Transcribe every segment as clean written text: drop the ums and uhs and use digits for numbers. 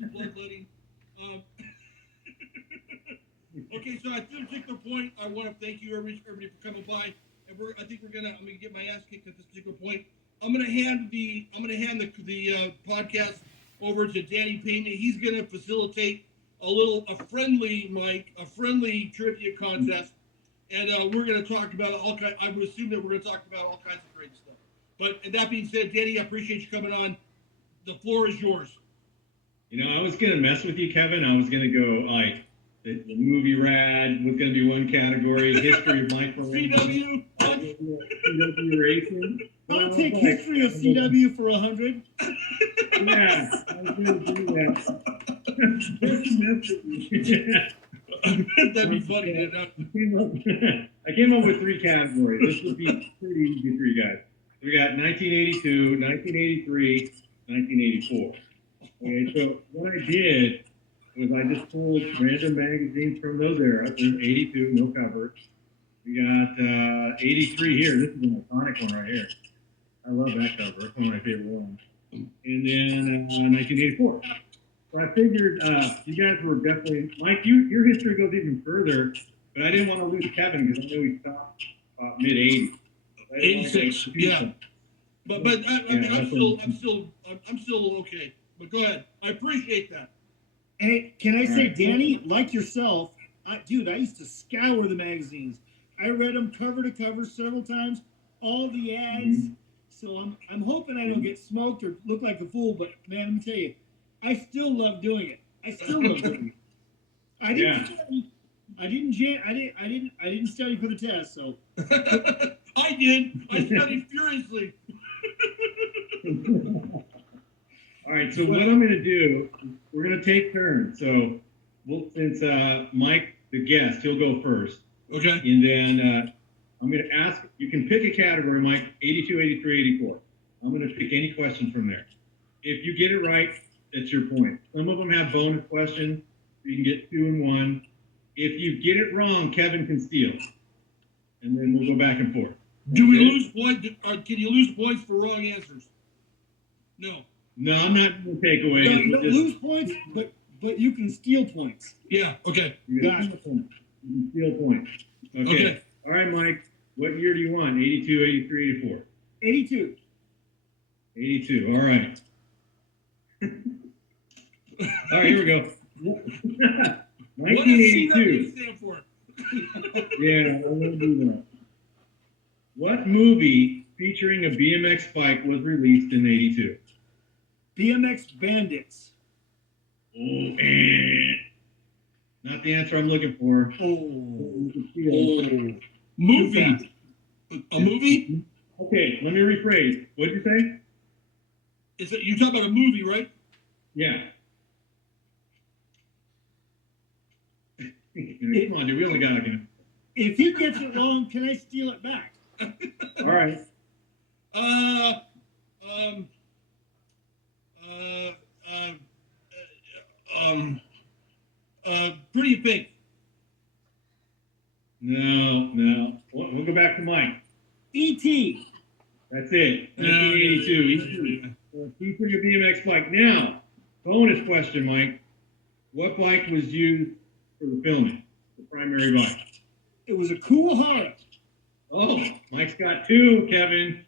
the bloodletting. Um, okay, so at this particular point, I want to thank you, everybody for coming by. And I'm gonna get my ass kicked at this particular point. I'm gonna hand the podcast over to Danny Payne. He's gonna facilitate a friendly trivia contest, and we're gonna talk about I would assume that we're gonna talk about all kinds of great stuff. But and that being said, Danny, I appreciate you coming on. The floor is yours. I was going to mess with you, Kevin. I was going to go like the movie rad was going to be one category, history of Mike Miranda. CW. CW racing. I'll take history of CW for 100. Yeah, I was going to do that. That'd be funny. I came up with 3 categories. This would be pretty easy for you guys. We got 1982, 1983, 1984. Okay, so what I did was I just pulled random magazines from those eras. There's 82, no cover. We got 83 here. This is an iconic one right here. I love that cover. It's one of my favorite ones. And then 1984. So I figured you guys were definitely, Mike, your history goes even further, but I didn't want to lose Kevin because I know he stopped mid-80s. 86, yeah. But I'm still okay. But go ahead. I appreciate that. Hey, can I say, Danny, like yourself, I used to scour the magazines. I read them cover to cover several times, all the ads. So I'm hoping I don't get smoked or look like a fool. But man, let me tell you, I still love doing it. I still love doing it. I didn't study for the test, so. I did. I studied furiously. All right, so what I'm going to do, we're going to take turns. So since Mike, the guest, he'll go first. Okay. And then I'm going to ask, you can pick a category, Mike, 82, 83, 84. I'm going to pick any question from there. If you get it right, that's your point. Some of them have bonus questions. You can get 2 and 1. If you get it wrong, Kevin can steal. And then we'll go back and forth. Do we lose points? Can you lose points for wrong answers? No. No, I'm not going to take away. No, lose points, but you can steal points. Yeah, okay. You can steal points. Okay. All right, Mike. What year do you want? 82, 83, 84? 82. 82. All right. All right, here we go. 1982. What does CW stand for? Yeah, I will do that. What movie featuring a BMX bike was released in 82? BMX Bandits. Oh, not the answer I'm looking for. Movie. A movie? Okay, let me rephrase. What'd you say? You're talking about a movie, right? Yeah. Come on, dude. We only got like a... If he gets it wrong, can I steal it back? All right. Pretty Pink. No. We'll go back to Mike. E.T. That's it. 1982. Featuring a BMX bike. Now, bonus question, Mike. What bike was used for the filming? The primary bike. It was a Kuwahara. Oh, Mike's got 2, Kevin.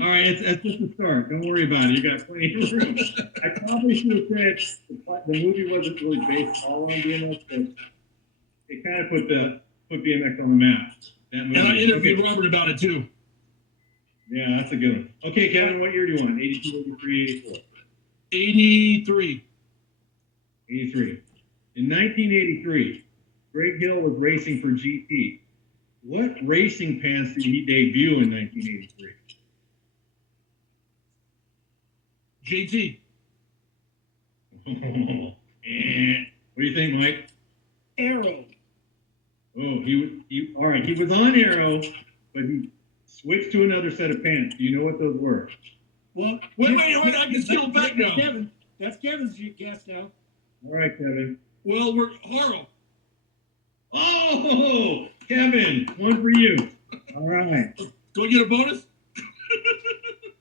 All right, it's just a start. Don't worry about it. You got plenty of room. I probably should have said the movie wasn't really based all on BMX, but it kind of put BMX on the map. That movie. And I interviewed Robert about it too. Yeah, that's a good one. Okay, Kevin, what year do you want? 82, 83, 84? 83. 83. In 1983, Greg Hill was racing for GT. What racing pants did he debut in 1983? JT. What do you think, Mike? Arrow. Oh, he all right. He was on Arrow, but he switched to another set of pants. Do you know what those were? Well, wait, I can steal it back now. That's Kevin's guess now. All right, Kevin. Well, we're Haro. Oh, Kevin, one for you. All right. Do I get a bonus?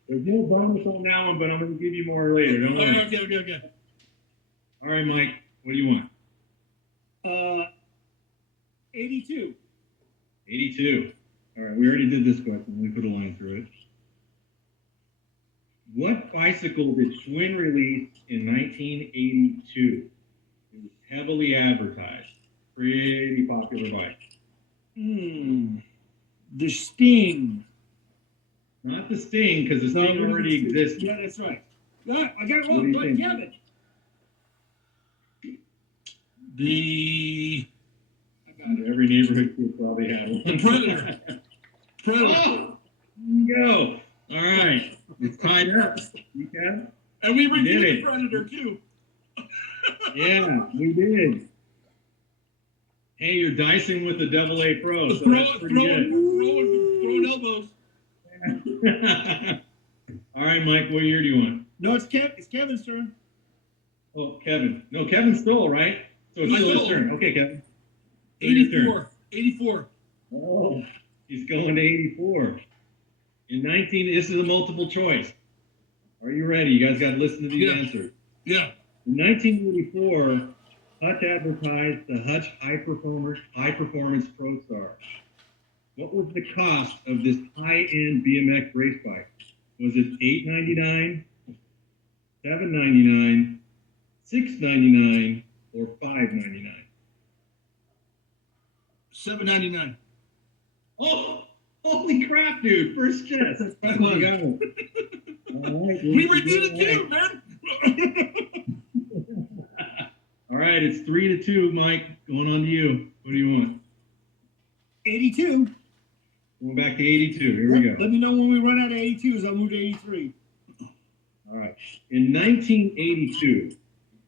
There's no bonus on that one, but I'm going to give you more later. Don't worry. Okay. All right, Mike, what do you want? 82. 82. All right, we already did this question. Let me put a line through it. What bicycle did Schwinn release in 1982? It was heavily advertised. Pretty popular bike. The Sting. Not the Sting, because the Sting already existed. Yeah, that's right. Yeah, I got it What do wrong. you But think? Kevin. The Every neighborhood kid probably had one. Predator. Predator. Oh, go. All right. It's tied up. You can? And we did reviewed it. the Predator too. Yeah, we did. Hey, you're dicing with the AA Pro, so that's pretty Throwing elbows. good. All right, Mike, what year do you want? No, it's Kevin's turn. Oh, Kevin. No, Kevin stole, right? So it's I still his stole. turn. Okay, Kevin. Your turn. 84. Oh, he's going to 84. In 19, this is a multiple choice. Are you ready? You guys got to listen to these Yeah. answers. Yeah. In 1984, Hutch advertised the Hutch High Performance Pro Star. What was the cost of this high-end BMX race bike? Was it $8.99, $7.99, $6.99, or $5.99? $7.99. Oh, holy crap, dude! First guess. Come on, go. All right, We reviewed it too, man. All right, it's 3-2, Mike. Going on to you. What do you want? 82. Going back to 82. Here we go. Let me know when we run out of 82s. I'll move to 83. All right. In 1982,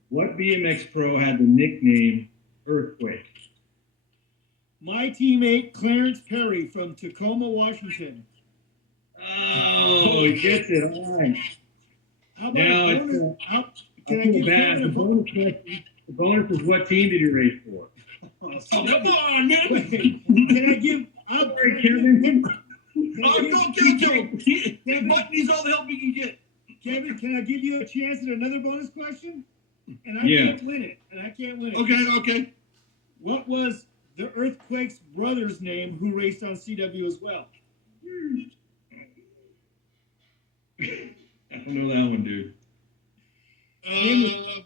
what BMX pro had the nickname Earthquake? My teammate Clarence Perry from Tacoma, Washington. Oh, he gets it. All right. How about Now a it's, bonus? I Can I feel give bad. Kevin The a bonus? bonus is what team did he race for? Oh, Come on, man. Wait, can I give? Sorry, Kevin. Oh, go, Kevin. Mike needs all the help he can get. Kevin, can I give you a chance at another bonus question? And I Yeah. can't win it. Okay. What was the Earthquake's brother's name who raced on CW as well? I don't know that one, dude.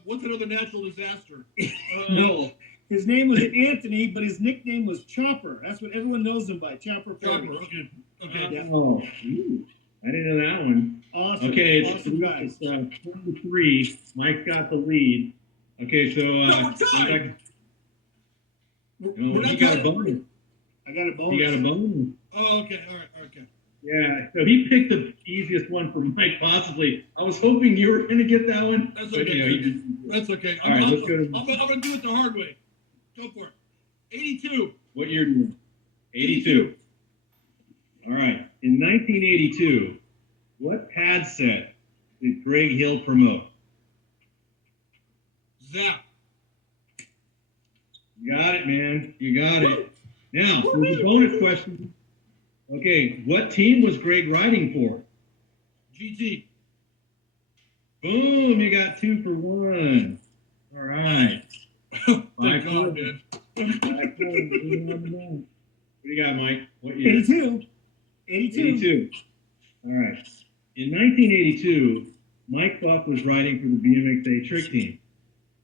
What's another natural disaster? No. His name was Anthony, but his nickname was Chopper. That's what everyone knows him by. Chopper Perry. Okay. Yeah. Oh, ooh, I didn't know that one. Awesome. Okay, it's awesome guys. 4-3. Mike's got the lead. Okay, so No, we're tied. No, he got a bonus. I got a bonus. He got a bonus. Oh, okay. All right. Okay. Yeah, so he picked the easiest one for Mike, possibly. I was hoping you were going to get that one. That's but, okay. you know, he didn't. That's okay. All right, let's go to- I'm gonna do it the hard way. Go for it. 82. What year do you want? 82. All right. In 1982, what pad set did Greg Hill promote? Zap. You got it, man. You got it. Now, there's a bonus question. Okay, what team was Greg riding for? GT. Boom, you got 2 for 1. All right. Thank God, man. What do you got, Mike? What year? 82. 82. All right. In 1982, Mike Buff was riding for the BMXA trick team.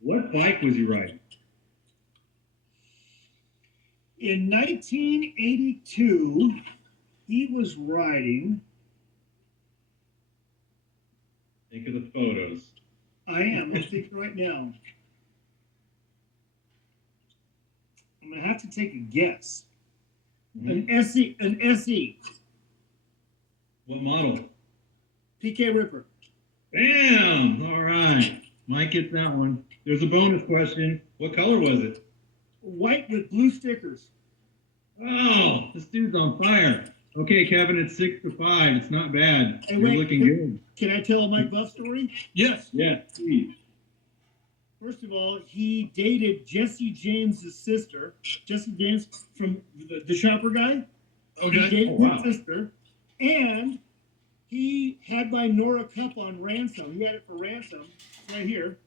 What bike was he riding? In 1982, he was riding. Think of the photos. I am. I'm thinking right now. I'm gonna have to take a guess. An SE. An SE. What model? PK Ripper. Bam! All right. Mike gets that one. There's a bonus question. What color was it? White with blue stickers. Oh, this dude's on fire. Okay, Kevin, it's 6-5. It's not bad. Hey, You're wait, looking good. Can I tell a Mike Buff story? Yes. Yeah, please. First of all, he dated Jesse James's sister. Jesse James from the Shopper guy. He Okay. dated Oh, wow. his sister. And he had my Nora Cup on ransom. He had it for ransom. It's right here.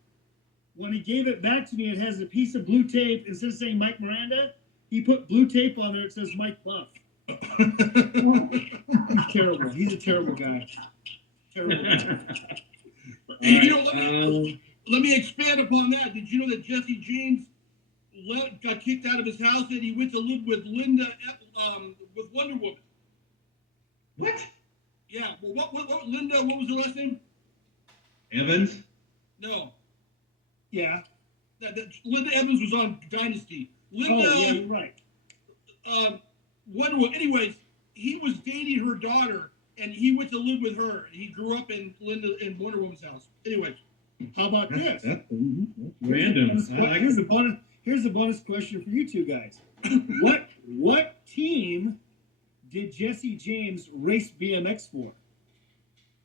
When he gave it back to me, it has a piece of blue tape. Instead of saying Mike Miranda, he put blue tape on there. It says Mike Buff. He's terrible. He's a terrible guy. Terrible guy. Let me expand upon that. Did you know that Jesse James got kicked out of his house and he went to live with Linda, with Wonder Woman? What? Yeah. Well, what Linda? What was her last name? Evans? No. Yeah. Linda Evans was on Dynasty. Linda. Oh, yeah, you're right. Wonder Woman. Anyways, he was dating her daughter, and he went to live with her. He grew up in Wonder Woman's house. Anyway. How about this? That's random. Here's a bonus question for you two guys. What team did Jesse James race BMX for?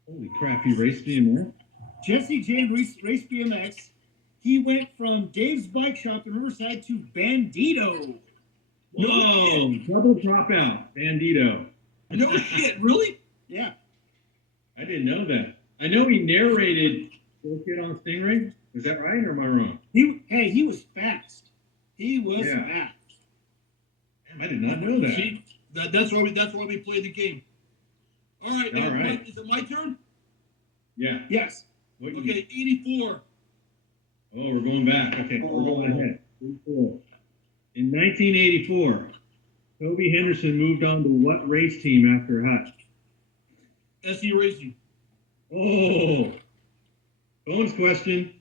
Holy crap, he raced BMX? Jesse James raced BMX. He went from Dave's Bike Shop in Riverside to Bandito. Whoa, double dropout, Bandito. No shit, really? Yeah. I didn't know that. I know he narrated Go Kid on Stingray. Is that right, or am I wrong? He was fast. He was fast. Damn, I did not know that. See, that's why we play the game. All right. Now, is it my turn? Yeah. Yes. Okay, 84. Oh, we're going back. Okay, we're going ahead. 84. In 1984, Toby Henderson moved on to what race team after Hutch? SE Racing. Oh, bonus question.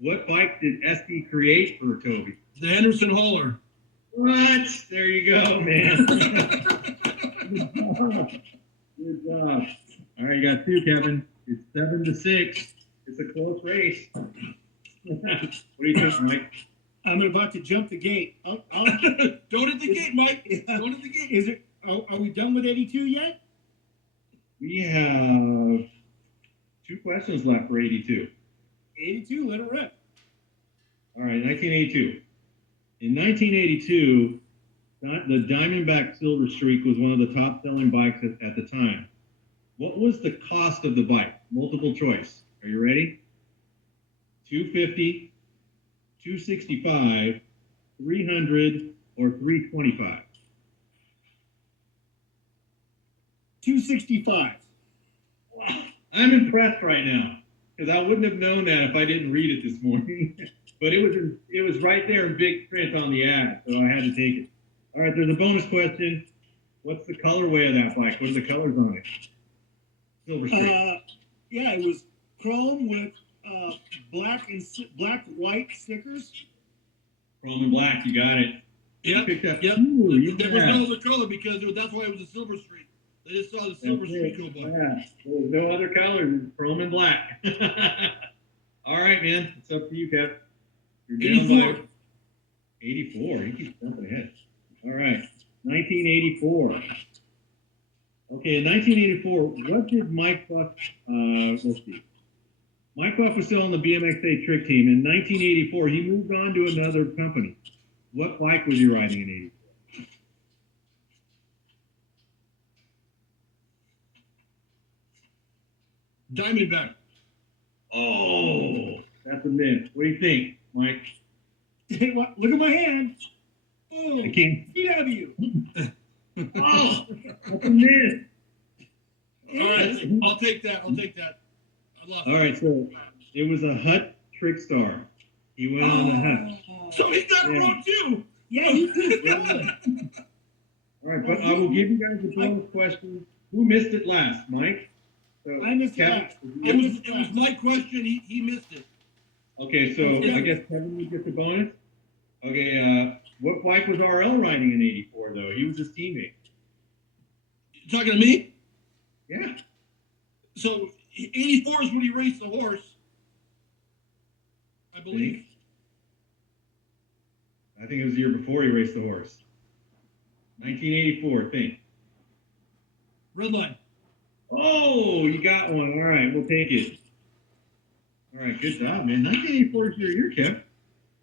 What bike did SE create for Toby? The Henderson Hauler. What? There you go, man. Good job. All right, you got two, Kevin. It's 7-6. It's a close race. What do you think, Mike? I'm about to jump the gate. Don't hit the gate, Mike. Don't hit the gate. Is it? Are we done with 82 yet? We have two questions left for 82. 82, let it rip. All right, 1982. In 1982, the Diamondback Silver Streak was one of the top-selling bikes at the time. What was the cost of the bike? Multiple choice. Are you ready? $250, $265, $300, or $325? $265. I'm impressed right now because I wouldn't have known that if I didn't read it this morning. But it was right there in big print on the ad, so I had to take it. All right, there's a bonus question. What's the colorway of that bike? What are the colors on it? Silver Streak. Yeah, it was chrome with white stickers. Chrome and black, you got it. Yep. Picked up. Yep. There was no other color because that's why it was a Silver Streak. They just saw the Silver Streak go by. Yeah, there was no other colors, chrome and black. All right, man. It's up to you, Kev. You're down 84. by 84. You keep jumping ahead. All right. 1984. Okay, in 1984, what did Mike Buff, let's see. Mike Buff was still on the BMXA trick team. In 1984, he moved on to another company. What bike was he riding in 84? Diamondback. Oh, that's a miss. What do you think, Mike? Hey, what? Look at my hand. Oh, I can't. CW. Oh, that's a miss. All right, I'll take that. I lost. All right, so it was a Hut Trickstar. He went on the Hut. So he got it wrong too. Yeah, you did. All right, but I will give you guys a bonus question. Who missed it last, Mike? So, I missed it Kevin, last. It was my question. He missed it. Okay, so I guess Kevin would get the bonus. Okay, what bike was RL riding in '84 though? He was his teammate. You talking to me? Yeah. So 84 is when he raced the horse, I believe. I think it was the year before he raced the horse. 1984, think. Redline. Oh, you got one. All right, we'll take it. All right, good job, man. 1984 is your year, Kev.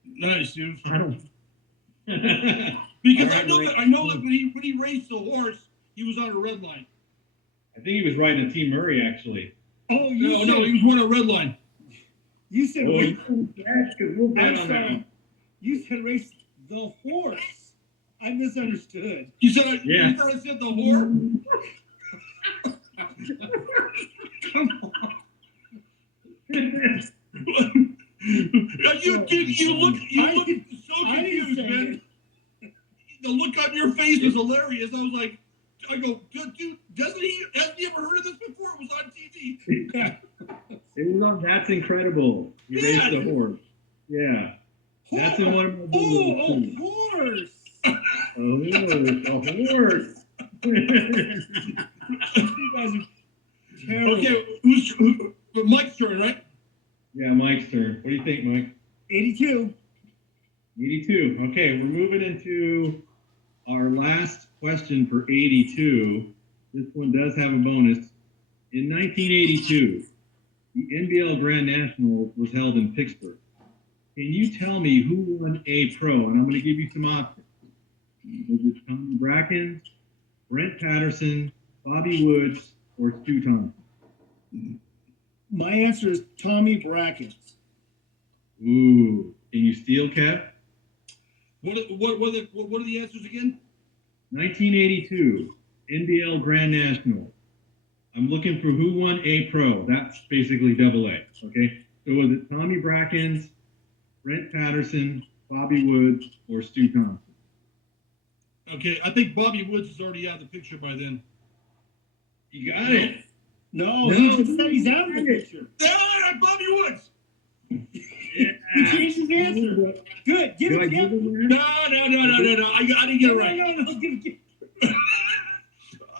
Nice, dude. Because Because I know that when he raced the horse, he was on a red line. I think he was riding a Team Murray, actually. Oh, No, he was on a red line. You said Oh, race. because we'll bet I'm on that sorry. one. You said race the horse. I misunderstood. You said Yeah. you thought I said the whore? Come on. You look so I didn't confused, say man. it. The look on your face was hilarious. I was like, dude, hasn't he ever heard of this before? It was on TV. Yeah. It was on That's Incredible. He Yeah. raced the horse. Yeah. That's in one of my videos, Oh, too. a horse. A horse. You guys are terrible. Okay, Mike's turn, right? Yeah, Mike's turn. What do you think, Mike? 82. 82. Okay, we're moving into our last question for 82. This one does have a bonus. In 1982, the NBL Grand National was held in Pittsburgh. Can you tell me who won a pro? And I'm going to give you some options. Was it Tommy Bracken, Brent Patterson, Bobby Woods, or Stu Thompson? My answer is Tommy Brackens. Ooh. Can you steal, Kev? What are the answers again? 1982, NBL Grand National. I'm looking for who won a pro. That's basically double A. Okay. So was it Tommy Brackens, Brent Patterson, Bobby Woods, or Stu Thompson? Okay, I think Bobby Woods is already out of the picture by then. You got it. No, he just said he's out of the picture. Ah, Bobby Woods. He changed his answer. Good. Give Do I it give to him No. I didn't get it right. No. Give it.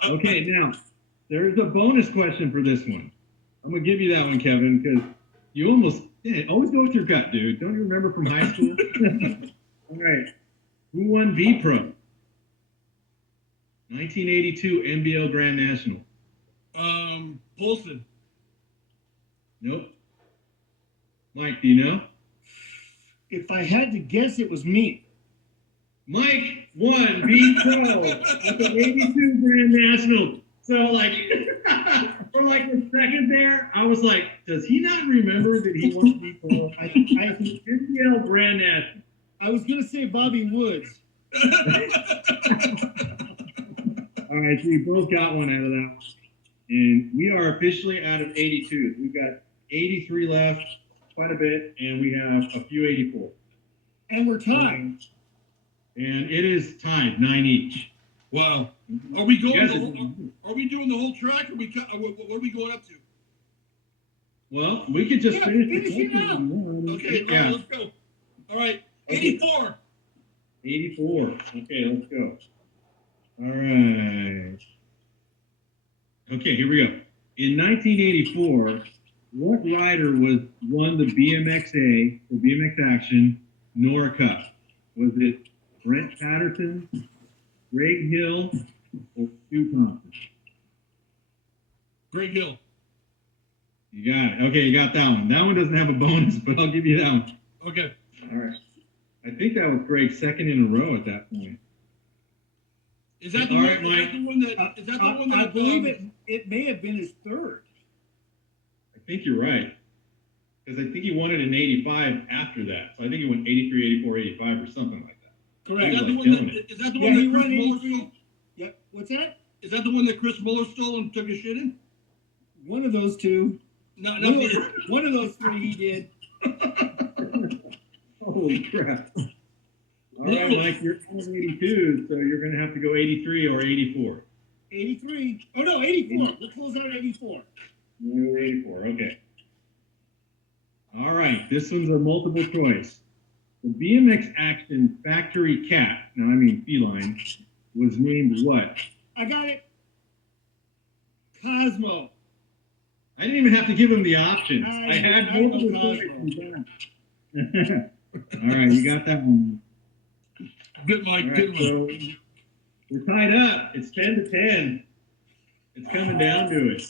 Okay, now there's a bonus question for this one. I'm gonna give you that one, Kevin, because you almost always go with your gut, dude. Don't you remember from high school? All right. Who won V Pro? 1982 NBL Grand National. Polson. Nope. Mike, do you know? If I had to guess, it was me. Mike won V Pro at the 82 Grand National. So, like, for like a second there, I was like, does he not remember that he won V Pro? I NBL Grand National. I was gonna say Bobby Woods. All right, so we both got one out of that. And we are officially out of 82. We've got 83 left, quite a bit, and we have a few 84. And we're tied. And it is tied, 9 each. Wow. Are we going? Yes, Are we doing the whole track? Or what are we going up to? Well, we could just finish finish it the out. one. Okay, all Yeah. right, let's go. All right, 84. 84. Okay, let's go. All right. Okay, here we go. In 1984, what rider won the BMXA, or BMX Action, Nora Cup? Was it Brent Patterson, Greg Hill, or Stu Thompson? Greg Hill. You got it. Okay, you got that one. That one doesn't have a bonus, but I'll give you that one. Okay. All right. I think that was Greg's second in a row at that point. Is that the All one? right, Mike. Is that the one that? I believe it may have been his third. I think you're right. Because I think he won it in 85 after that. So I think he won 83, 84, 85 or something like that. Correct. Is that the Like one killing that? it. Is that the Yeah, one he that Chris won Muller 83. stole? Yep. What's that? Is that the one that Chris Muller stole and took his shit in? One of those two. No. One of those three he did. Holy crap. All right, Mike, you're on 82, so you're going to have to go 83 or 84. 83. Oh, no, 84. We'll close out at 84. You're going to go 84, okay. All right, this one's a multiple choice. The BMX Action Factory Cat, now I mean feline, was named what? I got it. Cosmo. I didn't even have to give him the options. I had know multiple Cosmo. choices. All right, you got that one. Good, Mike. All right, Good one. so we're tied up. It's 10 to 10. It's coming down to it.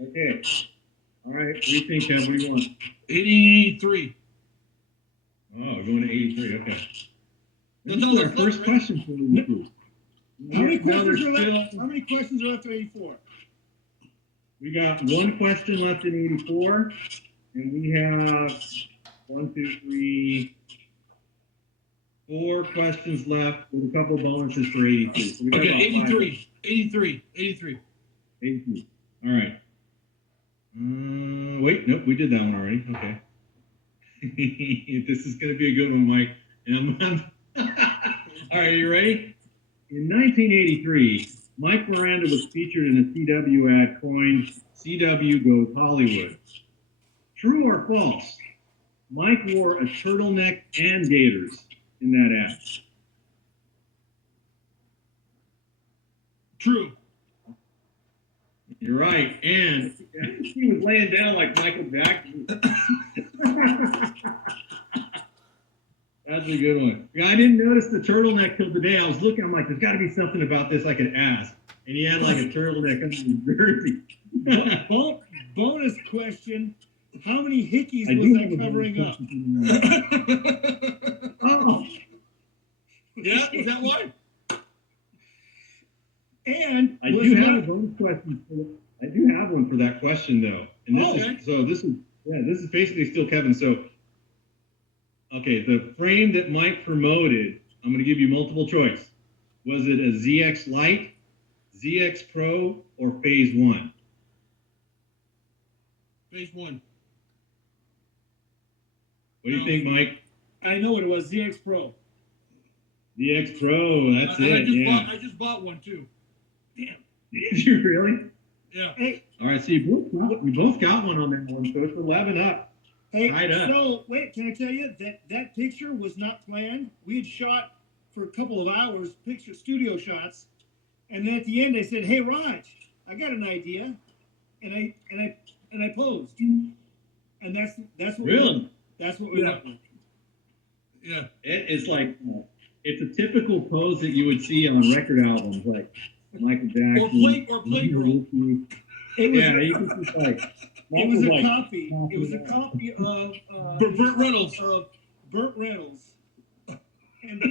Okay. All right. What do you think, Kev? What do you want? 83. Oh, going to 83. Okay. This No, is our that's first right. question for you. How many Now there's questions are still- left? How many questions are left for 84? We got one question left in 84, And we have 4 questions left with a couple of bonuses for 83. So we got Okay, about 83. 83. 83. All right. Wait, nope, we did that one already. Okay. This is going to be a good one, Mike. And all right, are you ready? In 1983, Mike Miranda was featured in a CW ad coined CW Goes Hollywood. True or false? Mike wore a turtleneck and gaiters in that ad. True. You're right. And he was laying down like Michael Jackson. That's a good one. Yeah, I didn't notice the turtleneck till today. I was looking, I'm like, there's got to be something about this I could ask. And he had like a turtleneck under his jersey. Bonus question. How many hickeys I was do that have a covering bonus up? question. Oh, Yeah, is that why? And I was do have a not, bonus question. I do have one for that question though. And this Okay. is so this is basically still Kevin. So okay, the frame that Mike promoted, I'm going to give you multiple choice. Was it a ZX Lite, ZX Pro, or Phase 1? Phase 1. What do you think, Mike? I know what it was, ZX Pro. ZX Pro, that's it. I just bought one too. Damn. Did you really? Yeah. Hey, All right, so you both got one on that one, so it's 11 up. hey, Tied up. so wait, can I tell you that picture was not planned? We had shot for a couple of hours, studio shots, and then at the end I said, "Hey, Raj, I got an idea," and I posed, and that's what Really? that's what we went with. Yeah. It's like it's a typical pose that you would see on record albums, like Michael Jackson. Or Playgirl. It was, Yeah, you can just like. it was a like, copy. It was a copy of Burt Reynolds. Burt Reynolds, and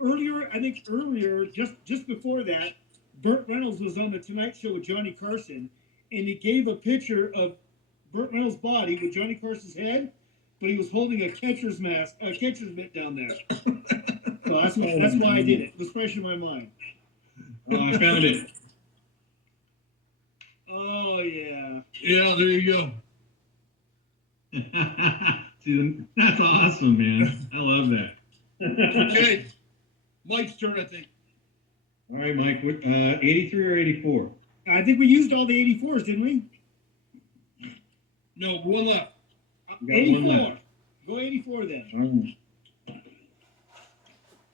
earlier, just before that, Burt Reynolds was on the Tonight Show with Johnny Carson, and he gave a picture of Burt Reynolds' body with Johnny Carson's head, but he was holding a catcher's mitt down there. So that's why I did it. It was fresh in my mind. Oh, I found it. Oh yeah. Yeah, there you go. See, that's awesome, man. I love that. Okay. Mike's turn, I think. All right, Mike. 83 or 84? I think we used all the 84s, didn't we? No, one left. We got 84. one left. Go 84 then. All right.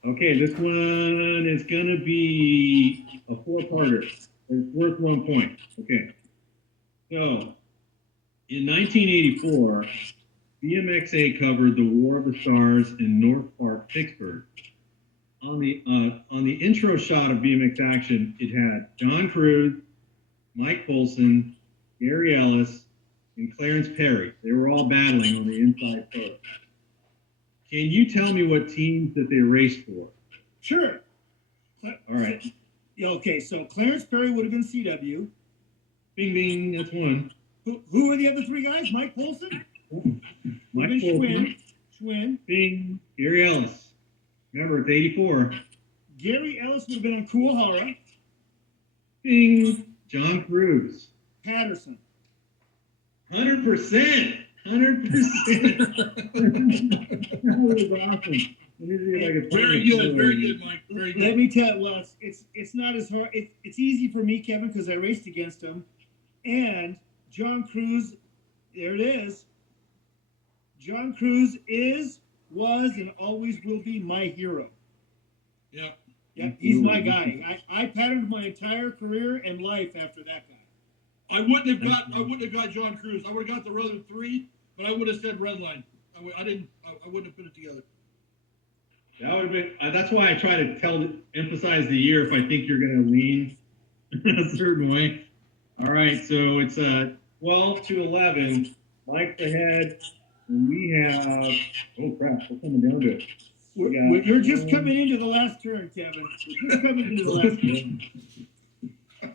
Okay, this one is going to be a 4-parter. It's worth 1 point. Okay. So, in 1984, BMXA covered the War of the Stars in North Park, Pittsburgh. On the intro shot of BMX Action, it had John Cruz, Mike Polson, Gary Ellis, and Clarence Perry. They were all battling on the inside photo. Can you tell me what teams that they raced for? Sure. All right. Yeah, okay, so Clarence Perry would have been CW. Bing, bing, that's one. Who were the other 3 guys? Mike Polson? Mike Schwinn. Polson. Bing. Gary Ellis. Remember, it's 84. Gary Ellis would have been on Kuwahara. Bing. John Cruz. Patterson. 100%. 100%. That was awesome. Very good, Mike. Very good. Let me tell you, well, it's not as hard. It's easy for me, Kevin, because I raced against him. And John Cruz, there it is. John Cruz was, and always will be my hero. Yeah. Yeah, he's my guy. I patterned my entire career and life after that guy. I wouldn't have got John Cruz. I would have got the other 3, but I would have said Redline. I wouldn't have put it together. That would have been. That's why I try to emphasize the year if I think you're going to lean a certain way. All right, so it's 12 to 11. Mike's ahead, and we have. Oh crap! We're coming down to it. You're just coming into the last turn, Kevin. You're just coming into the last turn.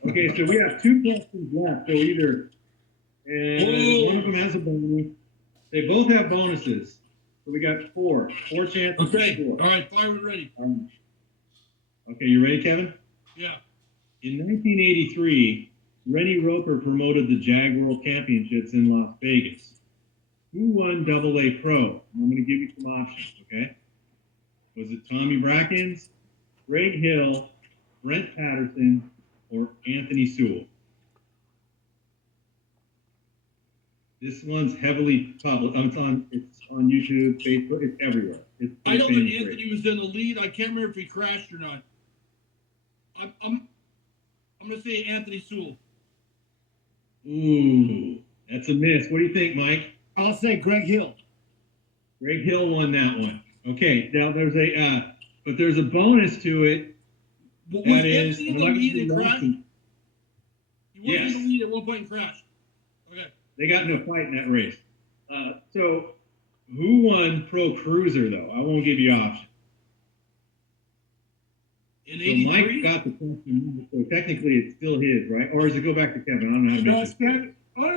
Okay, so we have 2 questions left. So either And one of them has a bonus. They both have bonuses. So we got four chances. Okay. Four. All right. Fire, we're ready. Okay, you ready, Kevin? Yeah. In 1983, Rennie Roper promoted the Jag World Championships in Las Vegas. Who won AA Pro? I'm going to give you some options, okay? Was it Tommy Brackens, Greg Hill, Brent Patterson, or Anthony Sewell? This one's heavily public. It's on YouTube, Facebook, it's everywhere. It's I know that famous Anthony race. was in the lead. I can't remember if he crashed or not. I'm going to say Anthony Sewell. Ooh, that's a miss. What do you think, Mike? I'll say Greg Hill. Greg Hill won that one. Okay, now there's a bonus to it. Was That is, Anthony in the lead and crashed? He was Yes. in the lead at one point and crashed. Okay. They got in a fight in that race. So, who won Pro Cruiser, though? I won't give you options. In So 83? Mike got the question, so technically it's still his, right? Or does it go back to Kevin? I don't know how to No, make it's this. Kevin. Oh,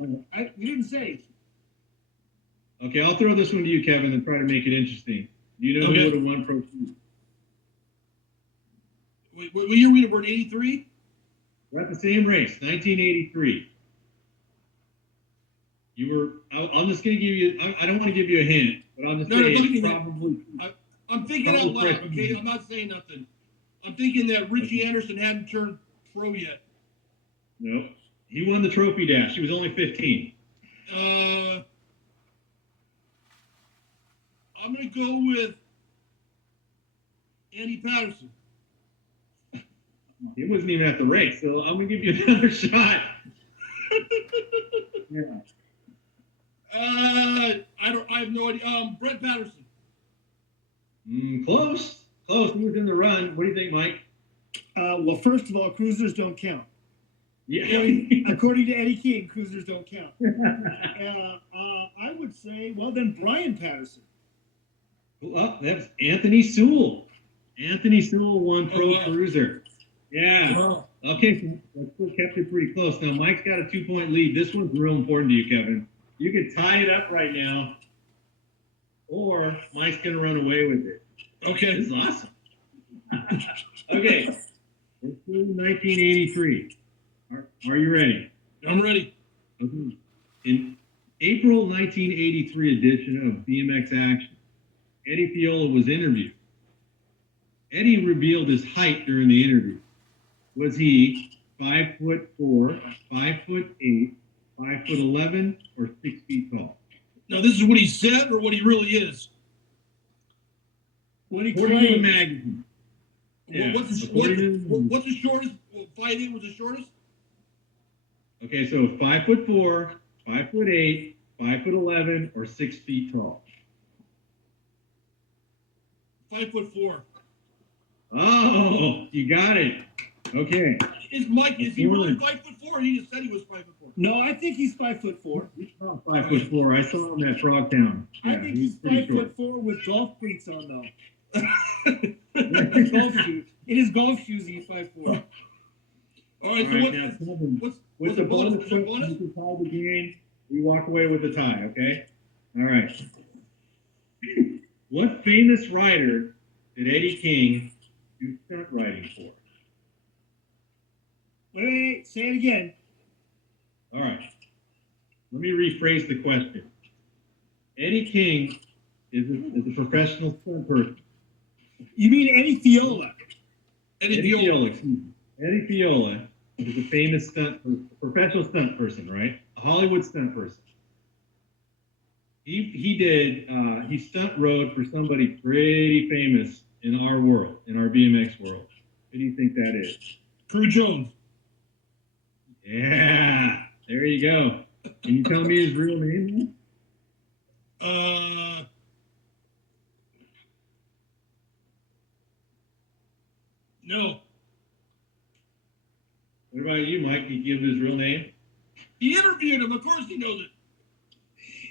no. We didn't say. Okay, I'll throw this one to you, Kevin, and try to make it interesting. Do you know Okay. who would have won Pro Cruiser? Wait, what year were we in 83? We're at the same race, 1983. I'm just going to give you, I don't want to give you a hint, but I'll just No, say don't give me it's a hint. probably. I'm thinking out Probably loud, freshman okay? year. I'm not saying nothing. I'm thinking that Richie Anderson hadn't turned pro yet. No, he won the trophy dash. He was only 15. I'm going to go with Andy Patterson. He wasn't even at the race, so I'm going to give you another shot. Yeah. I have no idea. Brett Patterson. Close. He was in the run. What do you think, Mike? Well, first of all, cruisers don't count. Yeah. According to Eddie King, cruisers don't count. I would say, well, then Brian Patterson. Well, that's Anthony Sewell. Anthony Sewell won Pro wow. Cruiser. Yeah. Wow. Okay, so that still kept it pretty close. Now, Mike's got a 2-point lead. This one's real important to you, Kevin. You can tie it up right now, or Mike's going to run away with it. Okay. This is awesome. Okay. Let's do 1983. Are you ready? I'm ready. Okay. In April 1983 edition of BMX Action, Eddie Fiola was interviewed. Eddie revealed his height during the interview. Was he 5'4", 5'8", 5'11", or 6 feet tall? Now, this is what he said or what he really is? What he According to the claimed. magazine. Yeah, What's the shortest? 5'8" was the shortest? Okay, so 5'4", 5'8", 5'11", or 6 feet tall. 5'4". Oh, you got it. Okay. Is he really 5'4"? He just said he was 5'4". No, I think he's 5'4". He's not 5'4". I saw him at Frogtown. I think he's pretty 5'4" with golf cleats on, though. Golf shoes. In his golf shoes, he's 5'4". All right, so With the bonus, what's the bonus? you can tie the game. You walk away with the tie, okay? All right. What famous rider did Eddie King do stunt riding for? Wait, say it again. All right. Let me rephrase the question. Eddie King is a professional stunt person. You mean Eddie Fiola? Eddie Fiola, excuse me. Eddie Fiola is a famous professional stunt person, right? A Hollywood stunt person. He stunt rode for somebody pretty famous in our world, in our BMX world. Who do you think that is? Crew Jones. Yeah, there you go. Can you tell me his real name? No. What about you, Mike? Can you give his real name? He interviewed him. Of course he knows it.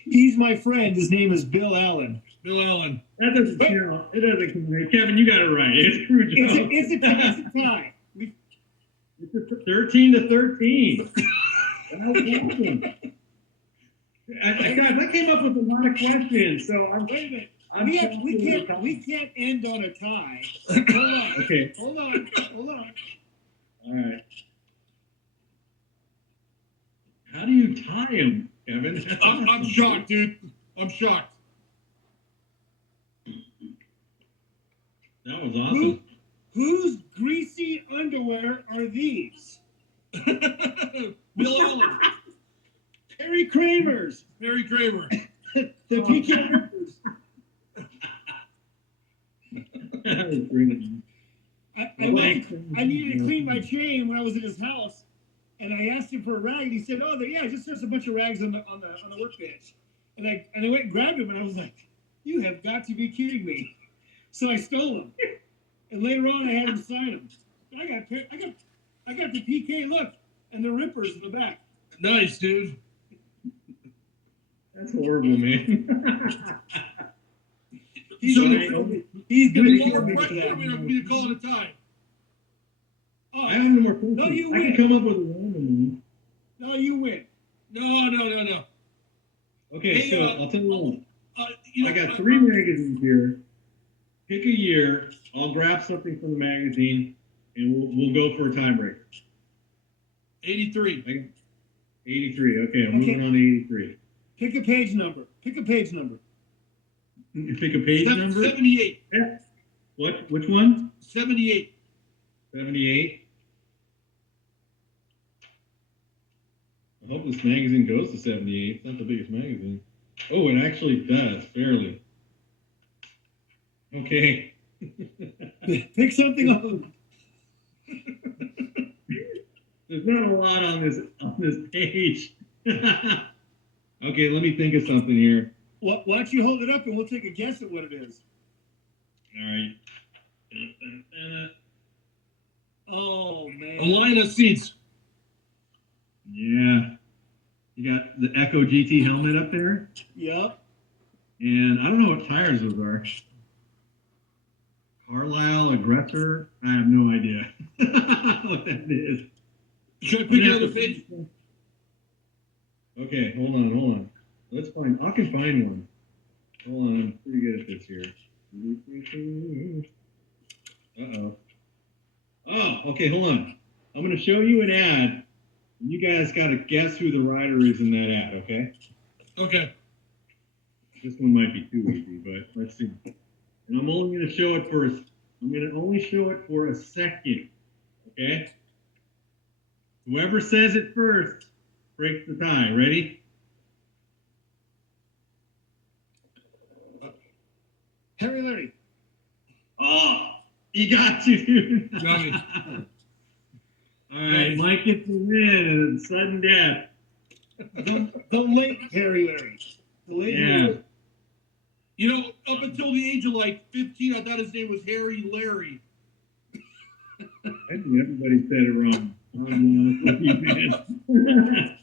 He's my friend. His name is Bill Allen. Bill Allen. That doesn't count. It doesn't count. Kevin, you got it right. It's Crew Jones. It's a tie. It's 13-13. Guys, I came up with a lot of questions, so I'm. Wait a minute. I'm We can't end on a tie. Hold on. Okay. Hold on. All right. How do you tie him, Kevin? I'm shocked, dude. I'm shocked. That was awesome. Whose greasy underwear are these? Bill Allen. Harry Kramer's. Harry Kramer. The PK Rippers. That was great. I needed to clean my chain when I was at his house, and I asked him for a rag, and he said, "Oh, just there's a bunch of rags on the workbench." And I went and grabbed him, and I was like, "You have got to be kidding me!" So I stole them, and later on I had him sign them. But I got the PK look and the Rippers in the back. Nice, dude. That's horrible, man. He's gonna kill me for that. We're going to call it a tie. I have no more questions. No, you I win. can come up with a random one. No, you win. No. Okay, Hey, so I'll tell you what. You I know, got 3 magazines here. Pick a year. I'll grab something from the magazine, and we'll go for a tiebreaker. 83. 83. Okay, I'm moving on to 83. Pick a page number. You pick a page number. 78. Yeah. What? Which one? 78. 78. I hope this magazine goes to 78. It's not the biggest magazine. Oh, it actually does, fairly. Okay. Pick something up. There's not a lot on this page. Okay, let me think of something here. Why don't you hold it up and we'll take a guess at what it is? All right. Oh man. A line of seats. Yeah. You got the Echo GT helmet up there. Yep. And I don't know what tires those are. Carlisle Aggressor? I have no idea what that is. Should I pick another page? Okay, hold on. I can find one. Hold on, I'm pretty good at this here. Uh-oh. Oh, okay, hold on. I'm going to show you an ad. And you guys got to guess who the writer is in that ad, okay? Okay. This one might be too easy, but let's see. And I'm only going to show it for a second, okay? Whoever says it first breaks the tie. Ready? Harry Larry. Oh, you got you, dude. Got me. All right, Mike gets the win and it's sudden death. The late Harry Larry. The late Yeah. Harry. You know, up until the age of like 15, I thought his name was Harry Larry. I think everybody said it wrong.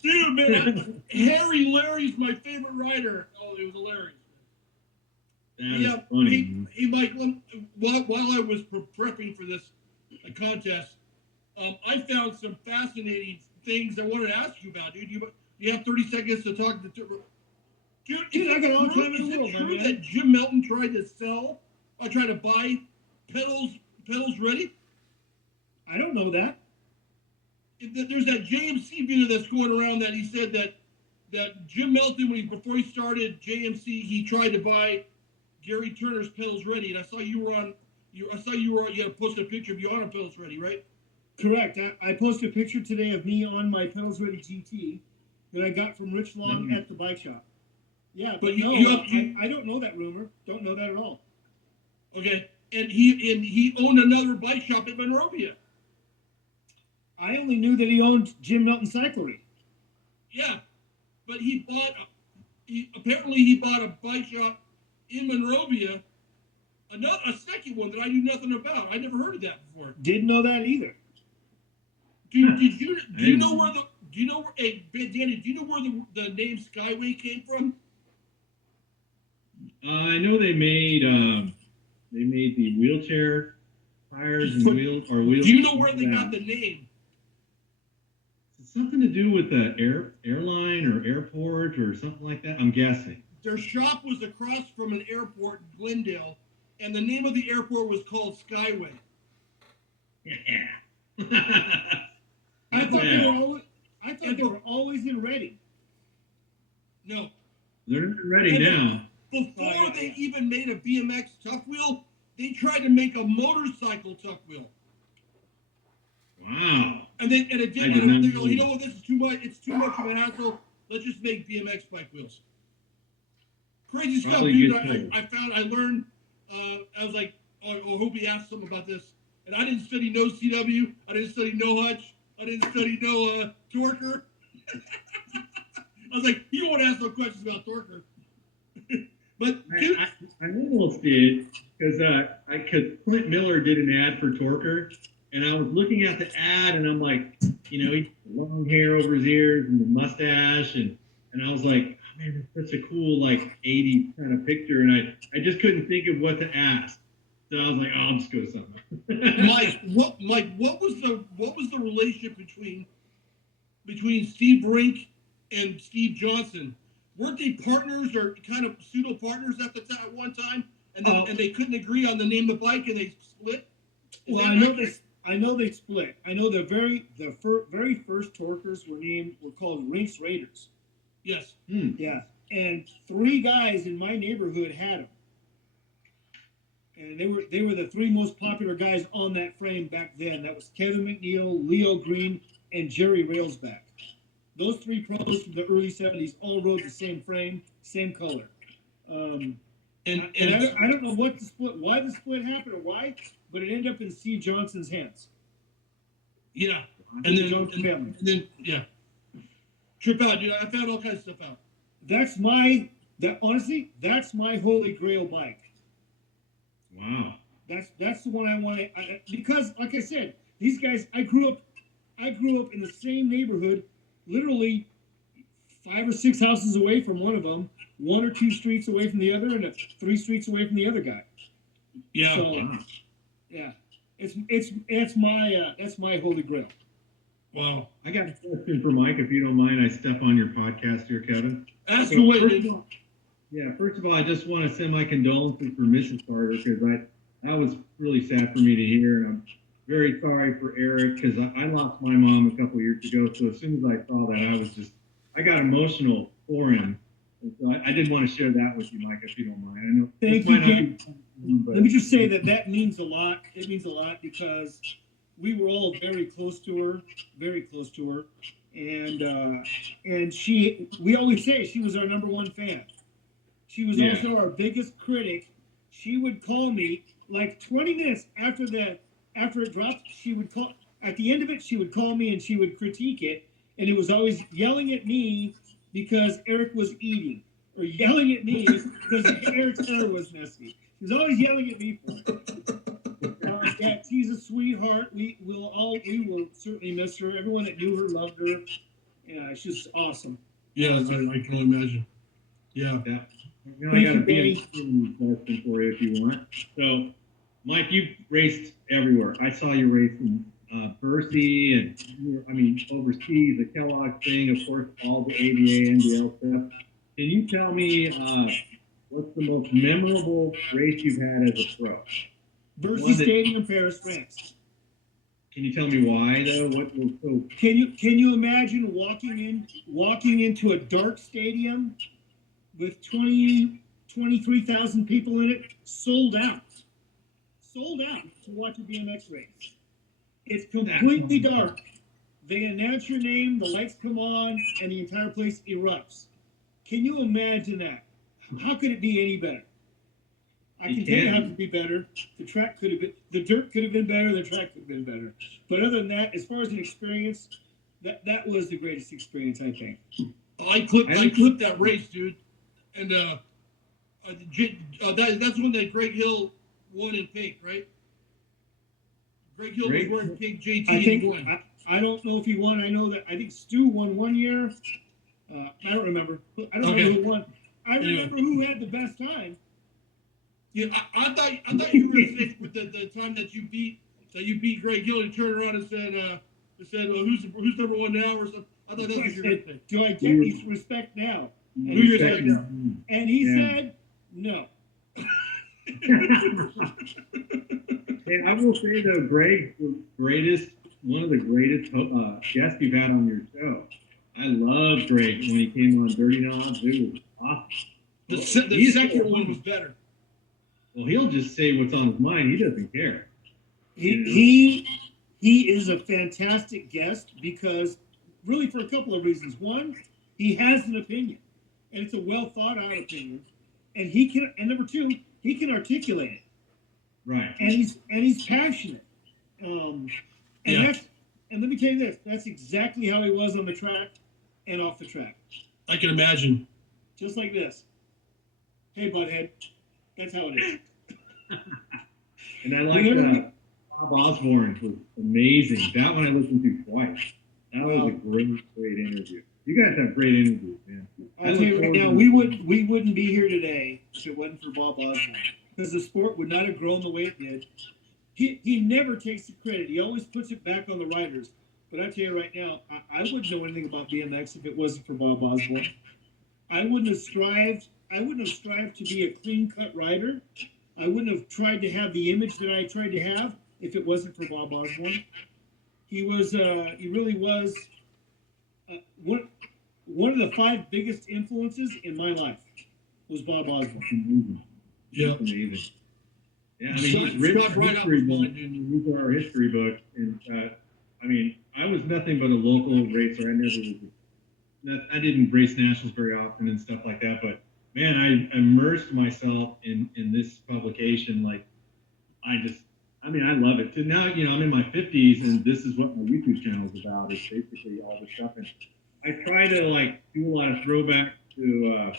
Dude, man, Harry Larry's my favorite writer. Oh, it was hilarious. That is funny. Hey, Mike, while I was prepping for this contest, I found some fascinating things I wanted to ask you about, dude. You have 30 seconds to talk to. Dude, I got all the time in the is world, it my true man. that Jim Melton tried to buy pedals ready? I don't know that. There's that JMC video that's going around that he said that Jim Melton, before he started JMC, he tried to buy Gary Turner's pedals ready, and I saw you had posted a picture of you on a pedals ready, right? Correct. I posted a picture today of me on my Pedals Ready GT that I got from Rich Long at the bike shop. Yeah, but I don't know that rumor. Don't know that at all. Okay, and he owned another bike shop in Monrovia. I only knew that he owned Jim Melton Cyclery. Yeah, but apparently he bought a bike shop in Monrovia, a second one that I knew nothing about. I never heard of that before. Didn't know that either. Do you know where Danny? Do you know where the name Skyway came from? I know they made the wheelchair tires and wheels. Do you know where they got the name? something to do with the airline or airport or something like that. I'm guessing. Their shop was across from an airport in Glendale, and the name of the airport was called Skyway. Yeah. I thought Yeah. they were always in Reading. No. They're not ready now. Before they even made a BMX tuck wheel, they tried to make a motorcycle tuck wheel. Wow. And it didn't. They go, you know what? This is too much. It's too much of a hassle. Let's just make BMX bike wheels. Crazy stuff, dude. I learned. I was like, I hope he asked him about this. And I didn't study no CW. I didn't study no Hutch. I didn't study no Torker. I was like, you don't want to ask no questions about Torker. But I almost did because Clint Miller did an ad for Torker, and I was looking at the ad, and I'm like, you know, he long hair over his ears and the mustache, and I was like, oh, man, it's such a cool like 80s kind of picture, and I just couldn't think of what to ask, so I was like, oh, I'll just go to something. What was the relationship between Steve Rink and Steve Johnson? Weren't they partners or kind of pseudo partners at one time, and they couldn't agree on the name of the bike and they split? Well, I know they split. I know the very first Torkers were called Rinks Raiders. Yes. Yeah, and 3 guys in my neighborhood had them, and they were the 3 most popular guys on that frame back then. That was Kevin McNeil, Leo Green, and Jerry Railsback. Those 3 pros from the early 70s all rode the same frame, same color. And I don't know why the split happened or why, but it ended up in Steve Johnson's hands. Yeah. And then trip out, dude. I found all kinds of stuff out. Honestly, that's my holy grail bike. Wow. That's the one I want to, because like I said, these guys, I grew up in the same neighborhood, literally 5 or 6 houses away from one of them, 1 or 2 streets away from the other, and 3 streets away from the other guy. Yeah. So, yeah, that's my holy grail. Wow. I got a question for Mike, if you don't mind. I step on your podcast here, Kevin. Ask away, dude. First of all, I just want to send my condolences for Mrs. Carter, because that was really sad for me to hear. And I'm very sorry for Eric, because I lost my mom a couple years ago. So as soon as I saw that, I got emotional for him. And so I did want to share that with you, Mike, if you don't mind. I know. Thank you, Ken. Let me just say that means a lot. It means a lot because we were all very close to her, and we always say she was our number 1 fan. She was also our biggest critic. She would call me like 20 minutes after it dropped. She would call at the end of it. She would call me and she would critique it, and it was always yelling at me because Eric was eating, or yelling at me because Eric's hair was messy. She was always yelling at me for it. Yeah, she's a sweetheart. We will certainly miss her. Everyone that knew her loved her. Yeah, she's awesome. Yeah, I can only imagine. Yeah. You know, I got a BMX question for you if you want. So, Mike, you raced everywhere. I saw you racing Bercy and overseas, the Kellogg thing, of course, all the ABA, NBL stuff. Can you tell me what's the most memorable race you've had as a pro? Bercy Stadium, Paris, France. Can you tell me why though? What was so? Can you imagine walking into a dark stadium with 23,000 people in it, sold out to watch a BMX race? It's completely dark. They announce your name, the lights come on, and the entire place erupts. Can you imagine that? How could it be any better? I can tell you how it could be better. The dirt could have been better. The track could have been better. But other than that, as far as an experience, that was the greatest experience, I think. I clipped that race, dude, and that's when that Greg Hill won in pink, right? Greg Hill was wearing pink. JT won. I don't know if he won. I think Stu won one year. I don't remember. I don't remember who won. I remember who had the best time. Yeah, I thought you were going to say with the time that you beat Greg Hill, you turned around and said, It said, well, who's number one now or something. I thought that was your thing. Do I get his respect now? And Who he you're said, saying? and he said no. Hey, I will say though, Greg, one of the greatest guests you've had on your show. I love Greg when he came on Dirty Knobs. It was awesome. The second one was better. Well, he'll just say what's on his mind. He doesn't care. He is a fantastic guest because really for a couple of reasons. One, he has an opinion, and it's a well thought out opinion, and number two, he can articulate it. Right. And he's passionate. And let me tell you this, that's exactly how he was on the track and off the track. I can imagine. Just like this. Hey, butthead. That's how it is. And I like Bob Osborne was amazing. That one I listened to twice. That was a great interview. You guys have great interviews, man. I'll tell you right now, we wouldn't be here today if it wasn't for Bob Osborne. Because the sport would not have grown the way it did. He never takes the credit. He always puts it back on the riders. But I tell you right now, I wouldn't know anything about BMX if it wasn't for Bob Osborne. I wouldn't have strived to be a clean-cut rider. I wouldn't have tried to have the image that I tried to have if it wasn't for Bob Osborne. He really was one of the 5 biggest influences in my life was Bob Osborne. Yeah. Amazing. Yeah, I mean, he's written history books. These are our history books. And, I mean, I was nothing but a local racer. I didn't race nationals very often and stuff like that. But, man, I immersed myself in this publication. Like, I love it. Now, I'm in my 50s, and this is what my YouTube channel is about. It's basically all this stuff. And I try to, do a lot of throwback to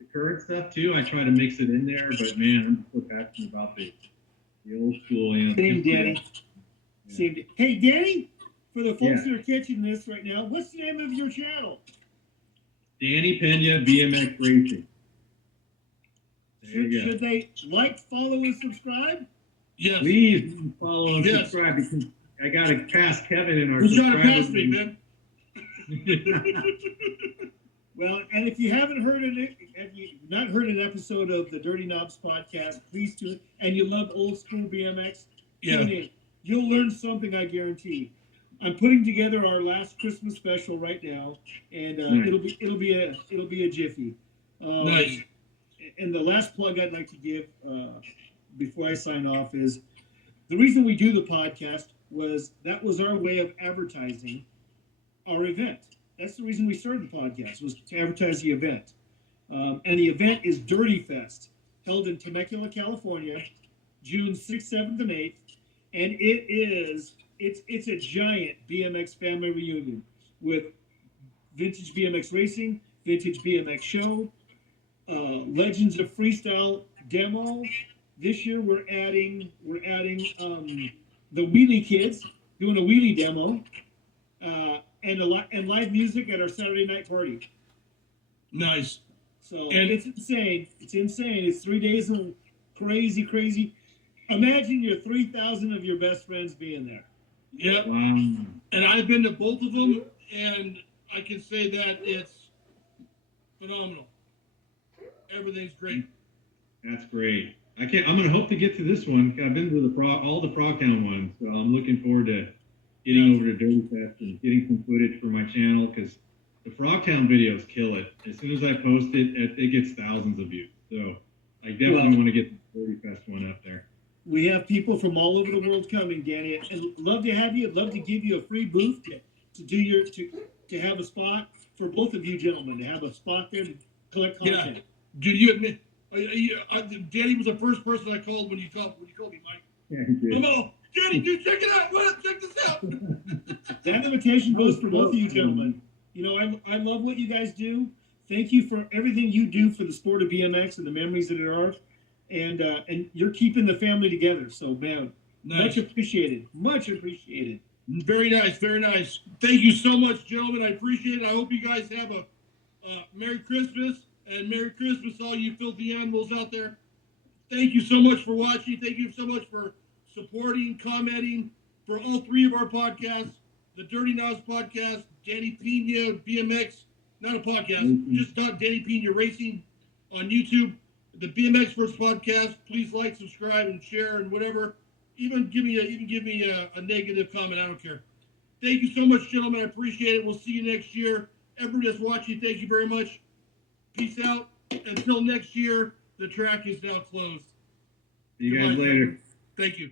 the current stuff too. I try to mix it in there, but man, I'm so passionate about the old school. Same, Danny. Yeah. Same. Hey, Danny, for the folks that are catching this right now, what's the name of your channel? Danny Pena BMX Racing. Should they follow, and subscribe? Yes. Please follow and subscribe because I got to pass Kevin in our. Who's trying to pass me, man? Well, and if you haven't heard not heard an episode of the Dirty Knobs podcast, please do it. And you love old school BMX, tune in. You'll learn something, I guarantee. I'm putting together our last Christmas special right now, and it'll be a jiffy. Nice. And the last plug I'd like to give before I sign off is the reason we do the podcast was our way of advertising our event. That's the reason we started the podcast, was to advertise the event. And the event is Dirty Fest, held in Temecula, California, June 6th, 7th, and 8th. And it's a giant BMX family reunion with vintage BMX racing, vintage BMX show, Legends of Freestyle demo. This year we're adding the Wheelie Kids doing a wheelie demo. And live music at our Saturday night party. Nice. So it's insane. It's insane. It's 3 days of crazy. Imagine your 3,000 of your best friends being there. Yep. Wow. And I've been to both of them, and I can say that it's phenomenal. Everything's great. That's great. I'm going to hope to get to this one. I've been to all the Frogtown ones, so I'm looking forward to getting over to Dirty Fest and getting some footage for my channel because the Frogtown videos kill it. As soon as I post it, it gets thousands of views. So I definitely want to get the Dirty Fest one up there. We have people from all over the world coming, Danny, and love to have you. Love to give you a free booth to have a spot for both of you gentlemen to have a spot there to collect content. Yeah. Did you admit? Danny was the first person I called when you called me, Mike. Yeah, he did. Come on, Danny, dude, check it out. Check this out. That invitation goes for both of you gentlemen. I love what you guys do. Thank you for everything you do for the sport of BMX and the memories that it are. And you're keeping the family together. So, man, much appreciated. Much appreciated. Very nice. Very nice. Thank you so much, gentlemen. I appreciate it. I hope you guys have a Merry Christmas. And Merry Christmas, all you filthy animals out there. Thank you so much for watching. Thank you so much for supporting, commenting for all 3 of our podcasts. the Dirty Nos podcast, Danny Pena, BMX, not a podcast, just Danny Pena Racing on YouTube. The BMX First Podcast. Please like, subscribe, and share, and whatever. Even give me a negative comment. I don't care. Thank you so much, gentlemen. I appreciate it. We'll see you next year. Everybody that's watching, thank you very much. Peace out. Until next year, the track is now closed. See you guys later. Thank you.